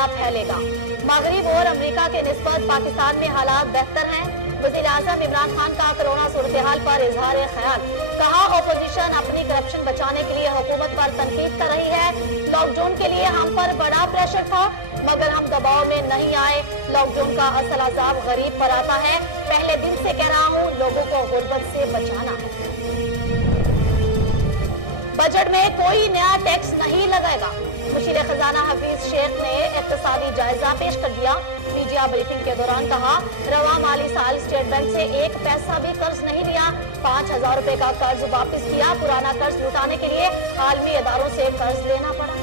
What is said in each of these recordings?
Corona फैलेगा। मगरिब और अमेरिका के निस्बत पाकिस्तान में हालात बेहतर हैं। वज़ीर आज़म इमरान खान का कोरोना सूरत-ए-हाल पर इजहार ख्याल। कहा, ओपोजिशन अपनी करप्शन बचाने के लिए हुकूमत पर तनकीद कर रही है। लॉकडाउन के लिए हम पर बड़ा प्रेशर था, मगर हम दबाव में नहीं आए। लॉकडाउन का असल अजाब गरीब पर आता है। पहले दिन से कह रहा हूँ, लोगों को गुर्बत से बचाना है। बजट में कोई नया टैक्स नहीं लगेगा। मुशीर खजाना हफीज शेख ने इक्तिसादी जायजा पेश कर दिया। मीडिया ब्रीफिंग के दौरान कहा, रवा माली साल स्टेट बैंक से 1 पैसा भी कर्ज नहीं लिया। 5,000 रुपए का कर्ज वापस किया। पुराना कर्ज लुटाने के लिए आलमी इदारों से कर्ज लेना पड़ा।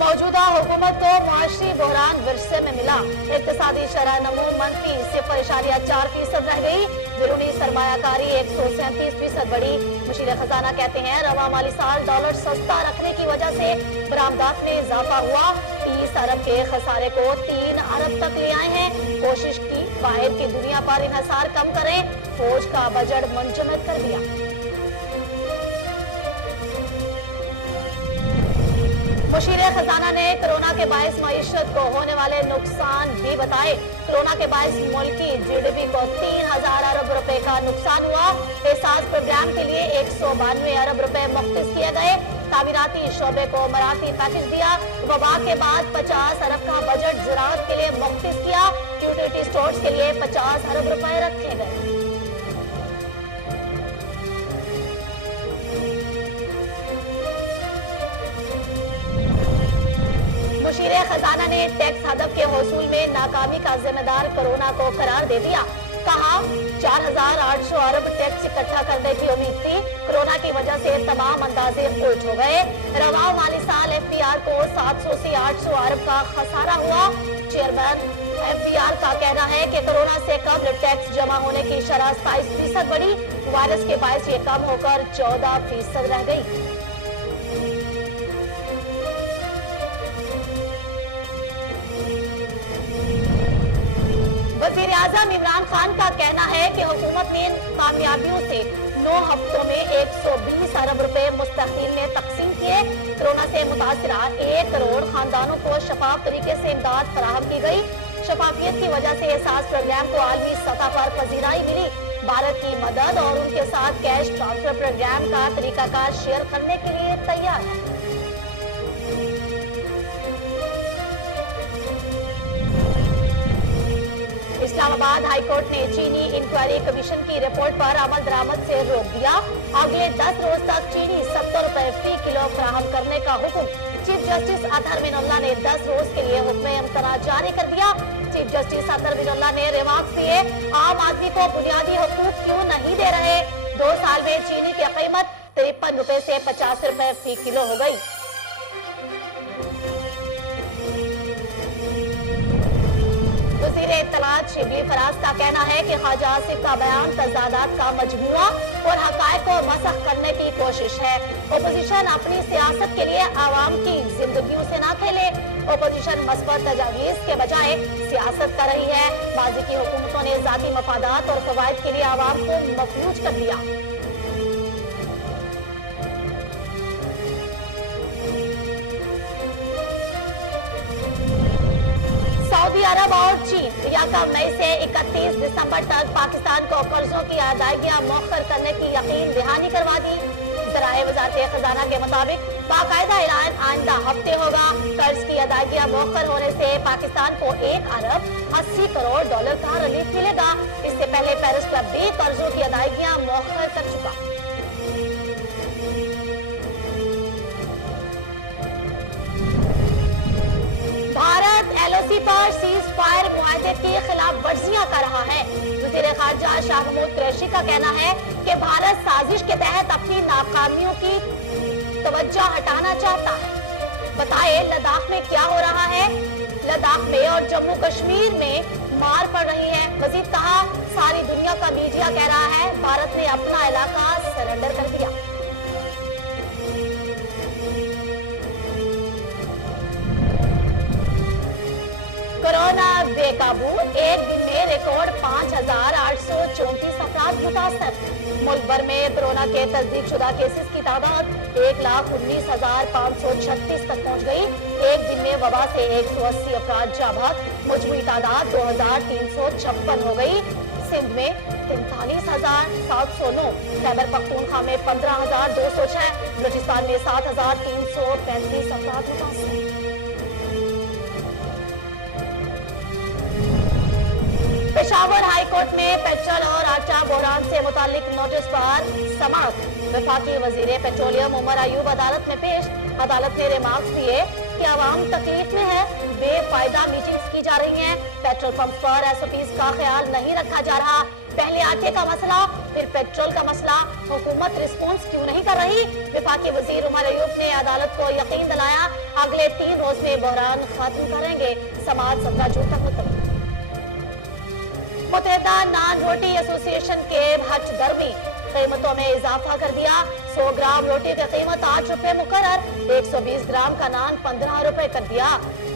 मौजूदा हुकूमत को मुआशरी बहरान विरसे में मिला। इक्तिसादी शरह नमो मंफी 0.4% रह गई। बिरूनी सरमायाकारी 137% बढ़ी। मुशीर खजाना कहते हैं, रवा माली साल डॉलर सस्ता रखने की वजह से बरामदात में इजाफा हुआ। 30 अरब के खसारे को 3 अरब तक ले आए हैं। कोशिश की बाहर की दुनिया पर इन्हिसार कम करें। फौज का बजट मुंजमद कर दिया। मुशीर खजाना ने कोरोना के बायस मईशत को होने वाले नुकसान भी बताए। कोरोना के बायस मुल्की जीडीपी को 3,000 अरब रुपए का नुकसान हुआ। एहसास प्रोग्राम के लिए 192 अरब रुपए मुख्तस किए गए। तामीराती शोबे को मराठी पैकेज दिया। वबा के बाद 50 अरब का बजट ज़राअत के लिए मुख्तस किया। यूटिलिटी स्टोर्स के लिए 50 अरब रुपए रखे गए। मुशीर खजाना ने टैक्स हदफ के हसूल में नाकामी का जिम्मेदार कोरोना को करार दे दिया। कहा, 4,800 अरब टैक्स इकट्ठा करने की उम्मीद थी। कोरोना की वजह से तमाम अंदाजे उल्ट हो गए। रवा माली साल एफबीआर को 700 से 800 अरब का खसारा हुआ। चेयरमैन एफबीआर का कहना है कि कोरोना से कबल टैक्स जमा होने की शरह 27% बढ़ी। वायरस के बायस ये कम होकर 14% रह गई। वज़ीर आज़म इमरान खान का कहना है कि हुकूमत ने कामयाबियों से 9 हफ्तों में 120 अरब रुपए मुस्तकीम में तकसीम किए। कोरोना से मुतासरा 1 करोड़ खानदानों को शफाफ तरीके से इमदाद फराहम की गई। शफाफियत की वजह से एहसास प्रोग्राम को आलमी सतह पर पजीराई मिली। भारत की मदद और उनके साथ कैश ट्रांसफर प्रोग्राम का तरीकाकार शेयर करने के लिए तैयार है। इस्लामाबाद हाईकोर्ट ने चीनी इंक्वायरी कमीशन की रिपोर्ट पर अमल दरामद से रोक दिया। अगले 10 रोज तक चीनी 70 रुपए फी किलो फराहम करने का हुक्म। चीफ जस्टिस अतहर मिनुल्लाह ने 10 रोज के लिए हुक्म इम्तना जारी कर दिया। चीफ जस्टिस अतहर मिनुल्लाह ने रिमार्क्स दिए, आम आदमी को बुनियादी हुकूक क्यों नहीं दे रहे। 2 साल में चीनी की कीमत 53 रुपए से 50 रुपए फी किलो हो गई। वज़ीर इत्तलात शिबली फराज का कहना है कि ख्वाजा आसिफ का बयान तजादात का मजमुआ और हकायक को मसख करने की कोशिश है। ओपोजिशन अपनी सियासत के लिए आवाम की जिंदगियों से ना खेले। ओपोजिशन मस्बत तजावीज़ के बजाय सियासत कर रही है। माजी की हुकूमतों ने जाती मफादात और फवायद के लिए आवाम को मफलूज कर दिया। सऊदी अरब और चीन 1 मई से 31 दिसंबर तक पाकिस्तान को कर्जों की अदायगियां मौखर करने की यकीन दहानी करवा दी। ज़राए वज़ारत खजाना के मुताबिक बाकायदा ऐलान आइंदा हफ्ते होगा। कर्ज की अदायगियां मौखर होने से पाकिस्तान को 1 अरब 80 करोड़ डॉलर का रिलीफ मिलेगा। इससे पहले पेरिस क्लब भी कर्जों की अदायगियां मौखर कर चुका। भारत एलओसी पर सीज फायर मुआहदे की खिलाफ वर्जियां कर रहा है। वज़ीर खारजा शाह महमूद कुरैशी का कहना है कि भारत साजिश के तहत अपनी नाकामियों की तवज्जो हटाना चाहता है। बताए, लद्दाख में क्या हो रहा है। लद्दाख में और जम्मू कश्मीर में मार पड़ रही है। मजीद कहा, सारी दुनिया का मीडिया कह रहा है भारत ने अपना इलाका सरेंडर कर दिया। बेकाबू, एक दिन में रिकॉर्ड 5,834 अफराद मुतासर। मुल्क भर में कोरोना के तस्दीक शुदा केसेस की तादाद 1,19,536 तक पहुंच गई। एक दिन में वबा से 180 अफराद जाँ बहक, मजमूई तादाद 2,356 हो गई। सिंध में 43,709, खैबर पख्तूनख्वा में 15,206, बलूचिस्तान में 7,335 अफराद मुतासर। पेशावर हाई कोर्ट में पेट्रोल और आटा बहरान से मुतालिक नोटिस पर समाअत। वफाकी वजीर पेट्रोलियम उमर अयूब अदालत में पेश। अदालत ने रिमार्क्स दिए कि आवाम तकलीफ में है, बेफायदा मीटिंग्स की जा रही हैं, पेट्रोल पंप पर एसओपीज का ख्याल नहीं रखा जा रहा। पहले आटे का मसला, फिर पेट्रोल का मसला, हुकूमत रिस्पॉन्स क्यों नहीं कर रही? वफाकी वजीर उमर अयूब ने अदालत को यकीन दिलाया अगले 3 रोज में बहरान खत्म करेंगे। समाअत 17 जून तक मुलतवी। मुत्तहिदा नान रोटी एसोसिएशन के हज दरमी कीमतों में इजाफा कर दिया। 100 ग्राम रोटी की कीमत 8 रुपए मुकर्रर, 120 ग्राम का नान 15 रुपए कर दिया।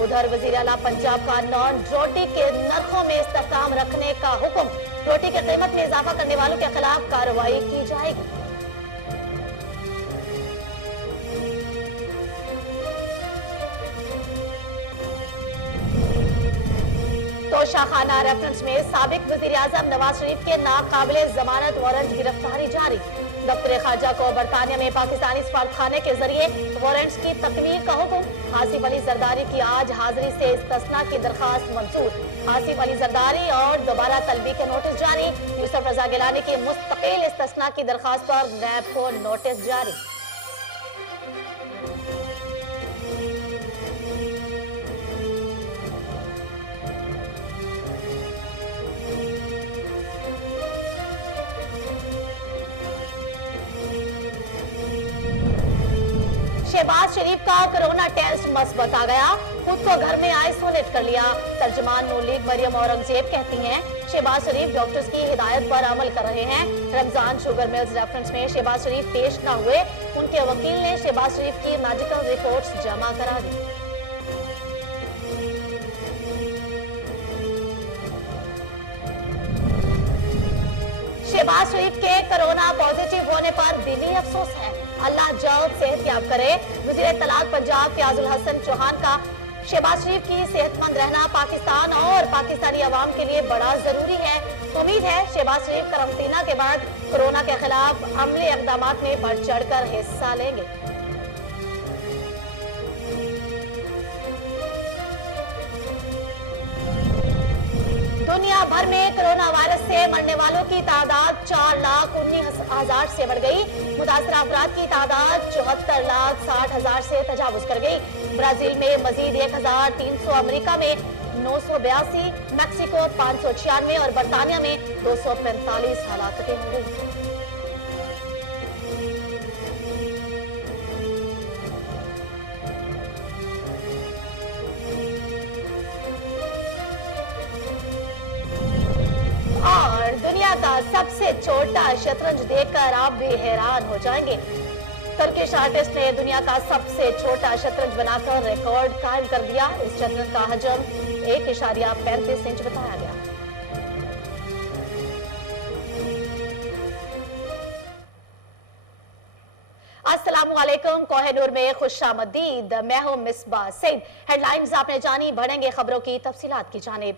उधर वजीर आला पंजाब का नान रोटी के नरखों में इस्तेहकाम रखने का हुक्म। रोटी की कीमत में इजाफा करने वालों के खिलाफ कार्रवाई की जाएगी। तोशाखाना रेफरेंस में साबिक वजीर आजम नवाज शरीफ के नाकाबिले जमानत वारंट गिरफ्तारी जारी। दफ्तर खारजा को बरतानिया में पाकिस्तानी सफारतखाने के जरिए वारंट्स की तकमील का हुक्म। आसिफ अली जरदारी की आज हाजिरी से इस्तिस्ना की दरखास्त मंजूर। आसिफ अली जरदारी और दोबारा तलबी के नोटिस जारी। यूसुफ रजा गिलानी की मुस्तकिल इस्तिस्ना की दरखास्त पर नैब को नोटिस जारी। शहबाज शरीफ का कोरोना टेस्ट मस्बत आ गया, खुद को घर में आइसोलेट कर लिया। तर्जुमान नून लीग मरियम औरंगजेब कहती हैं शहबाज शरीफ डॉक्टर्स की हिदायत पर अमल कर रहे हैं। रमजान शुगर मिल्स रेफरेंस में शहबाज शरीफ पेश न हुए, उनके वकील ने शहबाज शरीफ की मेडिकल रिपोर्ट्स जमा करा दी। शहबाज शरीफ के कोरोना पॉजिटिव होने पर दिली अफसोस है, अल्लाह जल्द सेहतयाब करे। वजीर तलाक पंजाब फयाजुल हसन चौहान का शहबाज शरीफ की सेहतमंद रहना पाकिस्तान और पाकिस्तानी अवाम के लिए बड़ा जरूरी है। उम्मीद है शहबाज शरीफ करंतना के बाद कोरोना के खिलाफ अमली इक़दामात में बढ़ चढ़ कर हिस्सा लेंगे। दुनिया भर में कोरोना वायरस से मरने वालों की तादाद 4,19,000 से बढ़ गई। मुतासरा अफराद की तादाद 74,60,000 से तजावुज कर गई। ब्राजील में मजीद 1,300, अमेरिका में 982, मैक्सिको 596 और बरतानिया में 245 हलाकतें हो गई। और दुनिया का सबसे छोटा शतरंज देखकर आप भी हैरान हो जाएंगे। तुर्किश आर्टिस्ट ने दुनिया का सबसे छोटा शतरंज बनाकर रिकॉर्ड कायम कर दिया। इस शतरंज का हजम 1.35 इंच बताया गया। अस्सलामुअलैकुम, कोहिनूर में खुशामदीद। मैं हूं मिसबा सईद। हेडलाइंस आपने जानी, बढ़ेंगे खबरों की तफसीलात की जानिब।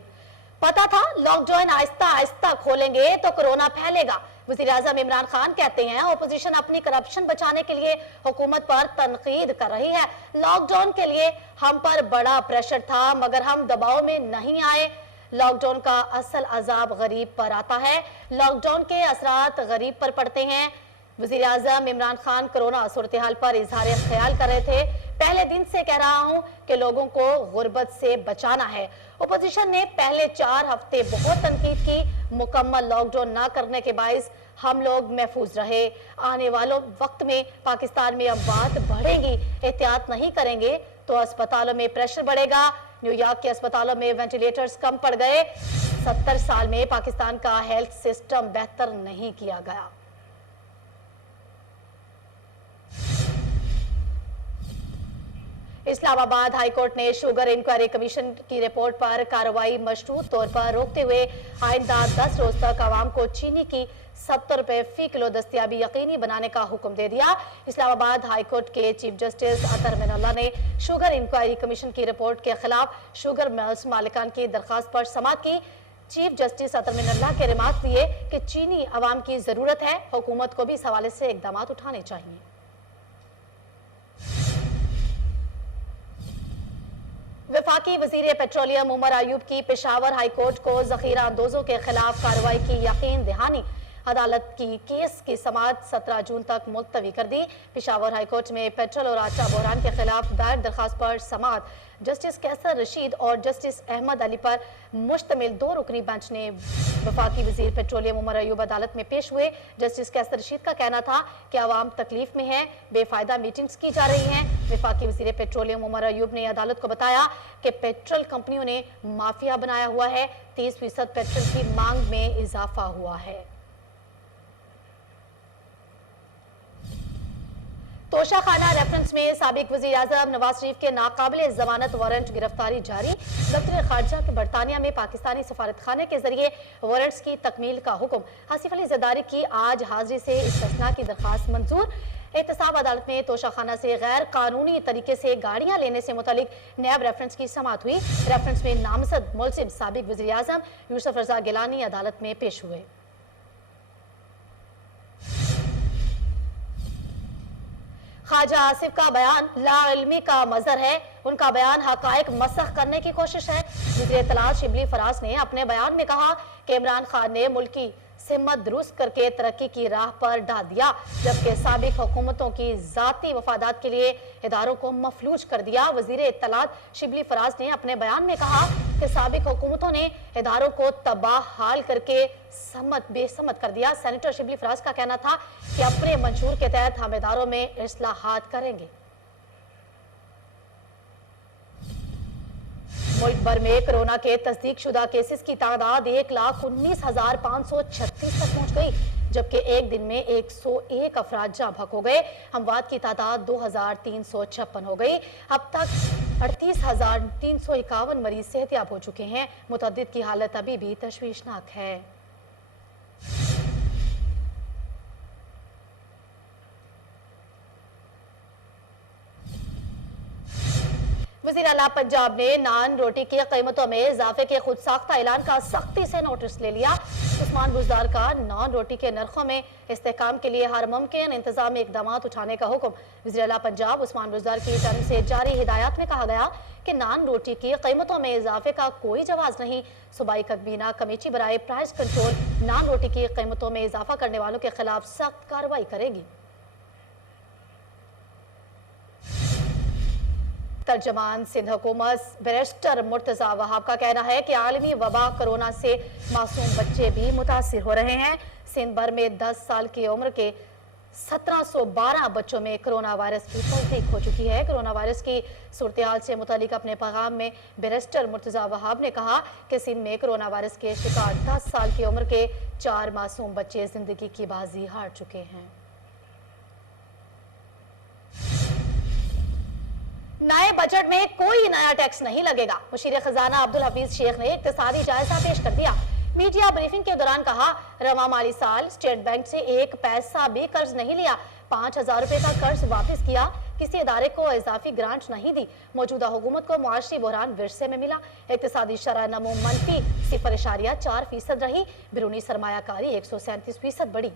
पता था लॉकडाउन आहिस्ता आहिस्ता खोलेंगे तो कोरोना फैलेगा। वज़ीर आज़म इमरान खान कहते हैं ऑपोजिशन अपनी करप्शन बचाने के लिए हुकूमत पर तनकीद कर रही है। लॉकडाउन के लिए हम पर बड़ा प्रेशर था मगर हम दबाव में नहीं आए। लॉकडाउन का असल अजाब गरीब पर आता है, लॉकडाउन के असरात गरीब पर पड़ते हैं। वज़ीर आज़म इमरान खान कोरोना सूरत हाल पर इजहार ख्याल कर रहे थे। पहले दिन से कह रहा हूं कि लोगों को गुर्बत से बचाना है। ओपोजिशन ने पहले 4 हफ्ते बहुत तनकीद की, मुकम्मल लॉकडाउन ना करने के बाइस हम लोग महफूज रहे। आने वालों वक्त में पाकिस्तान में अमवात बढ़ेंगी, एहतियात नहीं करेंगे तो अस्पतालों में प्रेशर बढ़ेगा। न्यूयॉर्क के अस्पतालों में वेंटिलेटर्स कम पड़ गए। 70 साल में पाकिस्तान का हेल्थ सिस्टम बेहतर नहीं किया गया। इस्लामाबाद हाईकोर्ट ने शुगर इंक्वायरी कमीशन की रिपोर्ट पर कार्रवाई मशरूत तौर पर रोकते हुए आइंदा 10 रोज तक आवाम को चीनी की 70 रुपए फी किलो दस्तियाबी यकीनी बनाने का हुक्म दे दिया। इस्लामाबाद हाईकोर्ट के चीफ जस्टिस अतर मिनल्ला ने शुगर इंक्वायरी कमीशन की रिपोर्ट के खिलाफ शुगर मिल्स मालिकान की दरखास्त पर समाअत की। चीफ जस्टिस अतर मिनल्ला के रिमार्क दिए कि चीनी आवाम की जरूरत है, हुकूमत को भी इस हवाले से इकदाम उठाने चाहिए। वफाकी वजीर पेट्रोलियम उमर अयूब की पेशावर हाईकोर्ट को जखीरा अंदोजों के खिलाफ कार्रवाई की यकीन दहानी। अदालत की केस की समाअत 17 जून तक मुलतवी कर दी। पेशावर हाईकोर्ट में पेट्रोल और आटा बहरान के खिलाफ दायर दरखास्त पर समाअत जस्टिस कैसर रशीद और जस्टिस अहमद अली पर मुश्तमिल 2 रुकनी बेंच ने वफाकी वजीर पेट्रोलियम उमर अयूब अदालत में पेश हुए। जस्टिस कैसर रशीद का कहना था कि आवाम तकलीफ में है, बेफायदा मीटिंग्स की जा रही हैं। वफाकी वजीर पेट्रोलियम उमर अयूब ने अदालत को बताया कि पेट्रोल कंपनियों ने माफिया बनाया हुआ है, 30% पेट्रोल की मांग में इजाफा हुआ है। तोशाखाना रेफरेंस में साबिक वज़ीर आज़म नवाज शरीफ के नाकाबिले जमानत वारंट गिरफ्तारी जारी। दफ्तर खारजा के बरतानिया में पाकिस्तानी सफारत खाने के जरिए वारंट्स की तकमील का हुक्म। आसिफ अली जरदारी की आज हाजिरी से इस्तिस्ना की दरखास्त मंजूर। एहतसाब अदालत में तोशाखाना से गैर कानूनी तरीके से गाड़ियां लेने से मुतालिक नैब रेफरेंस की समाअत हुई। रेफरेंस में नामजद मुलजिम साबिक वज़ीर आज़म यूसुफ रजा गिलानी अदालत में पेश हुए। ख्वाजा आसिफ का बयान लाइल्मी का मजहर है, उनका बयान हकायक मसख करने की कोशिश है। वज़ीर इत्तलात शिबली फराज ने अपने बयान में कहा कि इमरान खान ने मुल्क की सिमत दुरुस्त करके तरक्की की राह पर डाल दिया, जबकि साबिक हुकूमतों की जाती वफादात के लिए इदारों को मफलूज कर दिया। वज़ीर इत्तलात शिबली फराज ने अपने बयान में कहा कि साबिक हुकूमतों ने इदारों को तबाह हाल करके बेसमत कर दिया। सेनेटर शिबली फराज का कहना था कि अपने मंशूर के तहत हम इदारों में इस्लाहात करेंगे। मुल्क भर में कोरोना के तस्दीक शुदा केसेस की तादाद 1,19,536 तक पहुंच गई, जबकि एक दिन में 101 अफराद जाँ बहक हो गए। अमवात की तादाद 2,356 हो गई। अब तक 38,351 मरीज सेहतयाब हो चुके हैं। मुतअद्दिद की हालत अभी भी तशवीशनाक है। वज़ीर आला पंजाब ने नान रोटी की कीमतों में इजाफे के खुद साख्ता ऐलान का सख्ती से नोटिस ले लिया। उस्मान बुज़दार का नान रोटी के नरखों में इस्तेहकाम के लिए हर मुमकिन इंतजामी इकदाम उठाने का हुक्म। वज़ीर आला पंजाब उस्मान बुज़दार की जानिब से जारी हिदायत में कहा गया कि नान रोटी की कीमतों में इजाफे का कोई जवाज नहीं। सूबाई कबीना कमेटी बराए प्राइस कंट्रोल नान रोटी की कीमतों में इजाफा करने वालों के खिलाफ सख्त कार्रवाई करेगी। तर्जमान सिंध हुकूमत बैरिस्टर मुर्तजा वहाब का कहना है कि आलमी वबा कोरोना से मासूम बच्चे भी मुतासिर हो रहे हैं। सिंध भर में 10 साल की उम्र के 1712 बच्चों में कोरोना वायरस की तस्दीक हो चुकी है। कोरोना वायरस की सूरत-ए-हाल से मुतालिक अपने पैगाम में बैरिस्टर मुर्तजा वहाब ने कहा कि सिंध में कोरोना वायरस के शिकार 10 साल की उम्र के 4 मासूम बच्चे जिंदगी की बाजी हार चुके हैं। नए बजट में कोई नया टैक्स नहीं लगेगा। मुशीर खजाना अब्दुल हफीज शेख ने इक्तिसादी जायजा पेश कर दिया। मीडिया ब्रीफिंग के दौरान कहा, रवा माली साल स्टेट बैंक से 1 पैसा भी कर्ज नहीं लिया, 5,000 रुपए का कर्ज वापस किया, किसी इदारे को इजाफी ग्रांट नहीं दी। मौजूदा हुकूमत को मुआशी बहरान विरसे में मिला। इक्तिसादी शरह नमो मनफी 0.4% रही। बैरूनी सरमायाकारी 137% बढ़ी।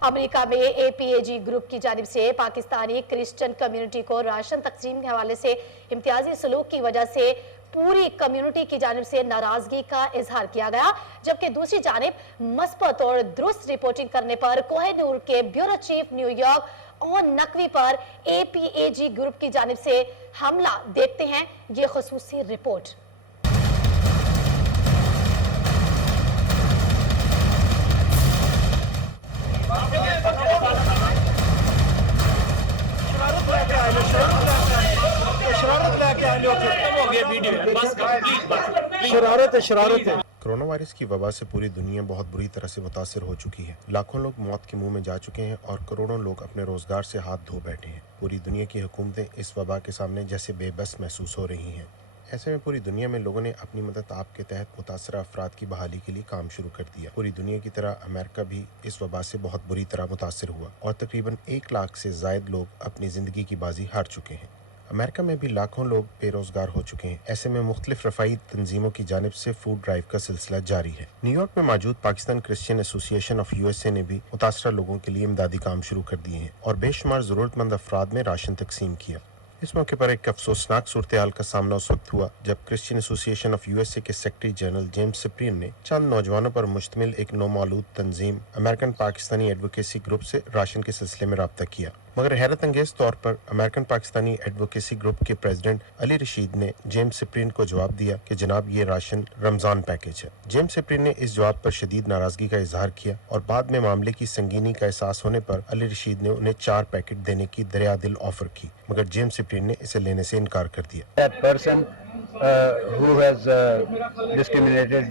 अमेरिका में APAG ग्रुप की जानिब से पाकिस्तानी क्रिश्चियन कम्युनिटी को राशन तकसीम के हवाले से इम्तियाजी सलूक की वजह से पूरी कम्युनिटी की जानिब से नाराजगी का इजहार किया गया, जबकि दूसरी जानिब मस्बत और दुरुस्त रिपोर्टिंग करने पर कोहिनूर के ब्यूरो चीफ न्यूयॉर्क और नकवी पर APAG ग्रुप की जानिब से हमला। देखते हैं ये खुसूसी रिपोर्ट। कोरोना वायरस की वबा से पूरी दुनिया बहुत बुरी तरह से मुतासिर हो चुकी है। लाखों लोग मौत के मुंह में जा चुके हैं और करोड़ों लोग अपने रोजगार से हाथ धो बैठे हैं। पूरी दुनिया की हुकूमतें इस वबा के सामने जैसे बेबस महसूस हो रही हैं। ऐसे में पूरी दुनिया में लोगों ने अपनी मदद आप के तहत मुतासरा अफराद की बहाली के लिए काम शुरू कर दिया। पूरी दुनिया की तरह अमेरिका भी इस वबा से बहुत बुरी तरह मुतासिर हुआ और तकरीबन 1 लाख से जायद लोग अपनी जिंदगी की बाजी हार चुके हैं। अमेरिका में भी लाखों लोग बेरोजगार हो चुके हैं। ऐसे में मुख्तलिफ रफ़ाई तंजीमों की जानिब से फूड ड्राइव का सिलसिला जारी है। न्यूयॉर्क में मौजूद Pakistan Christian association of USA ने भी मुतासरा लोगों के लिए इमदादी काम शुरू कर दिए हैं और बेशुमार ज़रूरतमंद अफराद में राशन तकसीम किया। इस मौके पर एक अफसोसनाक सूरत हाल का सामना उस वक्त हुआ जब क्रिश्चियन एसोसिएशन ऑफ यूएसए के सेक्रेटरी जनरल जेम्स सिप्रियन ने चंद नौजवानों पर मुश्तमिल एक नौमालूद तंजीम अमेरिकन पाकिस्तानी एडवोकेसी ग्रुप से राशन के सिलसिले में रब्ता किया। मगर हैरत अंगेज तौर पर अमेरिकन पाकिस्तानी एडवोकेसी ग्रुप के प्रेसिडेंट अली रशीद ने जेम्स सिप्रियन को जवाब दिया कि जनाब ये राशन रमजान पैकेज है। जेम्स सिप्रियन ने इस जवाब पर शदीद नाराजगी का इजहार किया और बाद में मामले की संगीनी का एहसास होने पर अली रशीद ने उन्हें 4 पैकेट देने की दरिया दिल ऑफर की, मगर जेम्स सिप्रियन ने इसे लेने से इनकार कर दिया। That person who has discriminated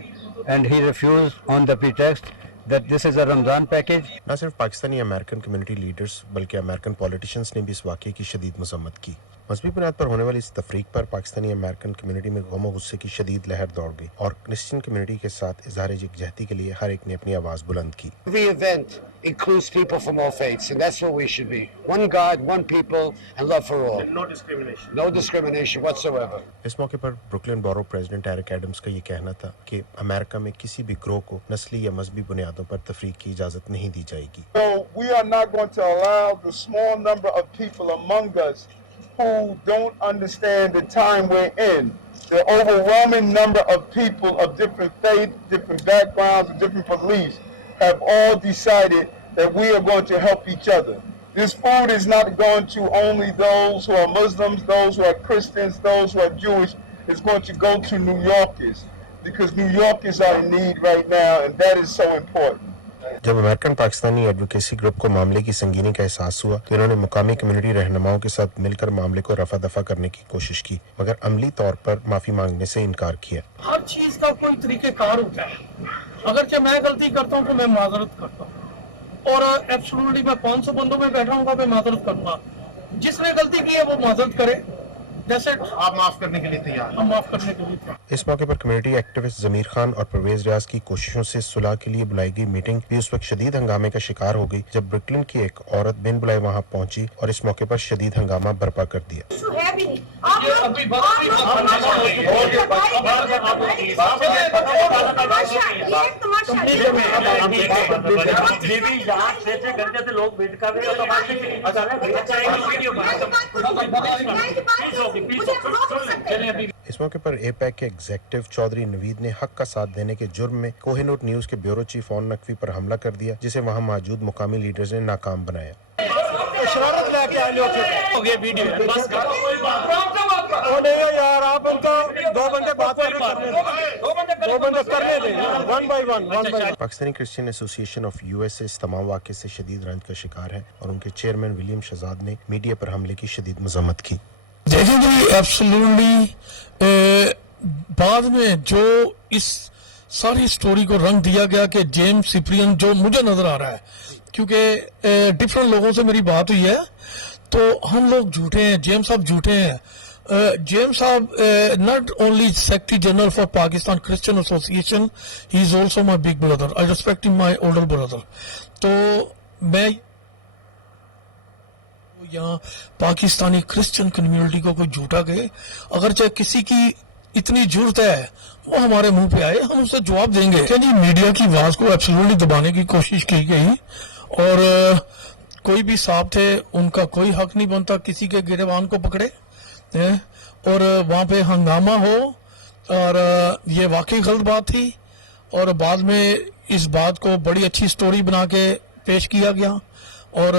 and he refused on the pretext that this is a Ramadan package. न सिर्फ पाकिस्तानी अमेरिकन कम्युनिटी लीडर्स बल्कि अमेरिकन पॉलिटिशियंस ने भी इस वाक़े की शदीद मज़म्मत की। मजहबी बुनियाद पर होने वाली इस तफरीक पर पाकिस्तानी अमेरिकन कम्युनिटी में गम और गुस्से की शदीद लहर दौड़ गई और क्रिश्चियन कम्युनिटी के साथ इजहार यकजहती के लिए हर एक ने अपनी आवाज़ बुलंद की। Every event includes people from all faiths, and that's what we should be. One God, one people, and love for all. And no discrimination. No discrimination whatsoever. इस मौके पर ब्रुकलिन बोरो प्रेसिडेंट एरिक एडम्स का ये कहना था कि America में किसी भी ग्रोह को नस्ली या मजहबी बुनियादों पर तफरीक की इजाज़त नहीं दी जाएगी। So we are not going to allow the small number of people among us who don't understand the time we're in. The overwhelming number of people of different faith, different backgrounds, and different beliefs have all decided that we are going to help each other. This food is not going to only those who are Muslims, those who are Christians, those who are Jewish. It's going to go to New Yorkers because New Yorkers are in need right now, and that is so important. जब American Pakistani advocacy group को मामले की संगीनी का एहसास हुआ तो इन्होंने मुकामी कम्युनिटी रहनुमाओं के साथ मिलकर मामले को रफा दफा करने की कोशिश की, मगर अमली तौर पर माफी मांगने से इनकार किया। हर चीज का कोई तरीकेकार होता है। अगर मैं गलती करता हूँ तो मैं माजरत करता हूँ और एब्सोल्युटली मैं 500 बंदों में बैठा हूँ मैं माजरत करूंगा। जिसने गलती की है वो माजरत करे। जैसे आप माफ करने के लिए तैयार, हम माफ करने के लिए तैयार। इस मौके पर कम्युनिटी एक्टिविस्ट जमीर खान और परवेज रियाज की कोशिशों से सुलह के लिए बुलाई गई मीटिंग भी उस वक्त शदीद हंगामे का शिकार हो गई जब ब्रुकलिन की एक औरत बिन बुलाए वहां पहुंची और इस मौके पर शदीद हंगामा बर्पा कर दिया। इस मौके पर एपैक के एग्जेक्टिव चौधरी नवीद ने हक का साथ देने के जुर्म में कोहिनूर न्यूज के ब्यूरो चीफ ओन नकवी पर हमला कर दिया, जिसे वहां मौजूद मुकामी लीडर्स ने नाकाम बनाया। यार आप उनको 2 बंदे बात करने दें, one by one. Pakistani Christian association of USA इस तमाम वाक़े से शदीद रंज का शिकार है और उनके चेयरमैन विलियम शहजाद ने मीडिया पर हमले की शदीद मजम्मत की। देखेंगे एब्सोल्युटली बाद में जो इस सारी स्टोरी को रंग दिया गया कि जेम्स सिप्रियन जो मुझे नजर आ रहा है, क्योंकि डिफरेंट लोगों से मेरी बात हुई है तो हम लोग झूठे हैं, जेम्स साहब झूठे हैं। जेम्स साहब not only secretary general for Pakistan Christian association, he is also my big brother. I respect him, my older brother. तो मैं यहाँ पाकिस्तानी क्रिश्चियन कम्युनिटी को कोई झूठा कहे, अगर चाहे किसी की इतनी जरूरत है वो हमारे मुंह पे आए, हम उससे जवाब देंगे। क्या जी मीडिया की आवाज को एब्सोल्युटली दबाने की कोशिश की गई और कोई भी साहब थे उनका कोई हक नहीं बनता किसी के गिरबान को पकड़े और वहां पे हंगामा हो, और ये वाकई गलत बात थी और बाद में इस बात को बड़ी अच्छी स्टोरी बना के पेश किया गया और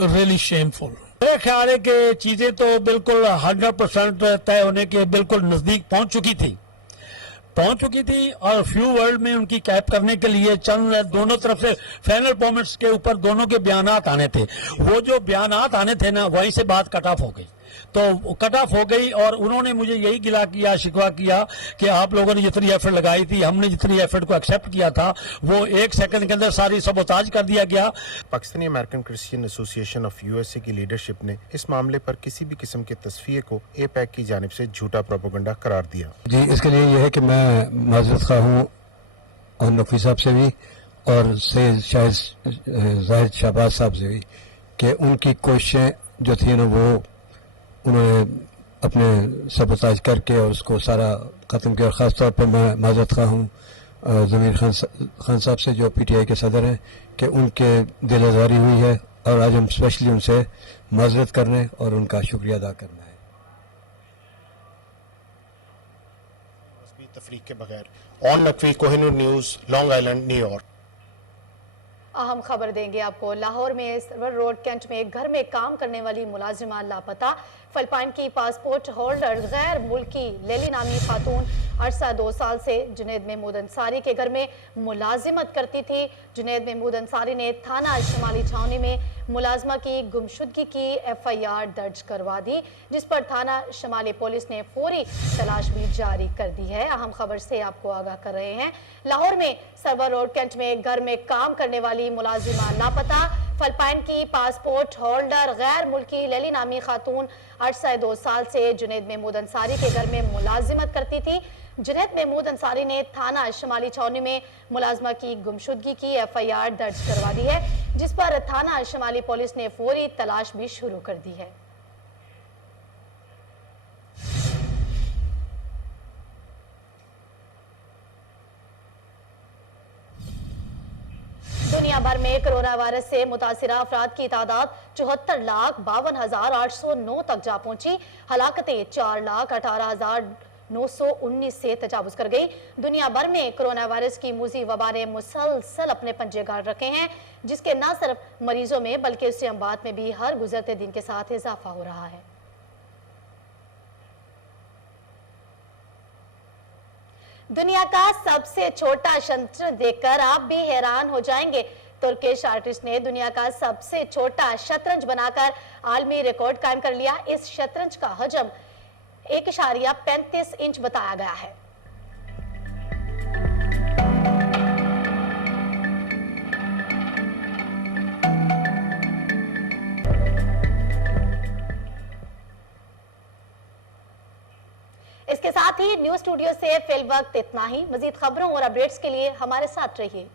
रियली शेमफुल। मेरा ख्याल है कि चीजें तो बिल्कुल 100% तय होने के बिल्कुल नजदीक पहुंच चुकी थी और फ्यू वर्ल्ड में उनकी कैप करने के लिए चंद दोनों तरफ से फाइनल मोमेंट्स के ऊपर दोनों के बयानात आने थे। वो जो बयानात आने थे ना, वहीं से बात कट ऑफ हो गई। तो कट ऑफ हो गई और उन्होंने मुझे यही गिला किया, शिकवा किया कि आप लोगों ने जितनी एफर्ट लगाई थी, हमने जितनी एफर्ट को एक्सेप्ट किया था, वो 1 सेकंड के अंदर सारी सबोताज कर दिया गया। Pakistani American Christian association of USA की लीडरशिप ने इस मामले पर किसी भी किस्म के तस्फिये को एपैक की जानिब से झूठा प्रोपेगेंडा करार दिया। जी, इसके लिए यह है कि मैं माजरत खा हूँ और नकवी साहब से भी और सैयद शाहिद जाहिद शहबाज साहब से भी कि उनकी कोशिशें जो थी ना वो उन्होंने अपने सबोताज करके और उसको सारा ख़त्म किया। और ख़ास तौर पर मैं माजरत खा हूँ ज़मीर खान साहब से जो पीटीआई के सदर हैं कि उनके दिल आज़ारी हुई है और आज हम स्पेशली उनसे माजरत करने और उनका शुक्रिया अदा करना है। तफरीक के बगैर on Naqvi, Kohinoor news, long island, New York. अहम खबर देंगे आपको। लाहौर में सर्वर रोड कैंट में एक घर में काम करने वाली मुलाजिमा लापता। फिलिपाइन की पासपोर्ट होल्डर गैर मुल्की लेली नामी खातून अरसा 2 साल से जुनैद महमूद अंसारी के घर में मुलाजिमत करती थी। जुनैद महमूद अंसारी ने थाना शमाली छावनी में मुलाजमा की गुमशुदगी की FIR दर्ज करवा दी, जिस पर थाना शमाली पुलिस ने फौरी तलाश भी जारी कर दी है। अहम खबर से आपको आगाह कर रहे हैं। लाहौर में सर्वर रोड कैंट में एक घर में काम करने वाली मुलाजिमा लापता। फिलिपाइन की पासपोर्ट होल्डर गैर मुल्की लेली नामी खातून अरसा 2 साल से जुनैद महमूद अंसारी के घर में मुलाजिमत करती थी। जुनैद महमूद अंसारी ने थाना शमाली छावनी में मुलाजमा की गुमशुदगी की FIR दर्ज करवा दी है, जिस पर थाना शमाली पुलिस ने फौरी तलाश भी शुरू कर दी है। दुनिया भर में कोरोना वायरस से मुतासिर अफराद की तादाद 74,52,809 तक जा पहुंची। हलाकतें 4,18,919 से तजावुज कर गई। दुनिया भर में कोरोना वायरस की मूजी वबा ने मुसलसल अपने पंजे गाड़ रखे हैं, जिसके न सिर्फ मरीजों में बल्कि उससे अमवात में भी हर गुजरते दिन के साथ इजाफा हो रहा है। दुनिया का सबसे छोटा शतरंज देखकर आप भी हैरान हो जाएंगे। तुर्किश आर्टिस्ट ने दुनिया का सबसे छोटा शतरंज बनाकर आलमी रिकॉर्ड कायम कर लिया। इस शतरंज का हजम 1.35 इंच बताया गया है। इसके साथ ही न्यूज स्टूडियो से फिल वक्त इतना ही। मजीद खबरों और अपडेट्स के लिए हमारे साथ रहिए।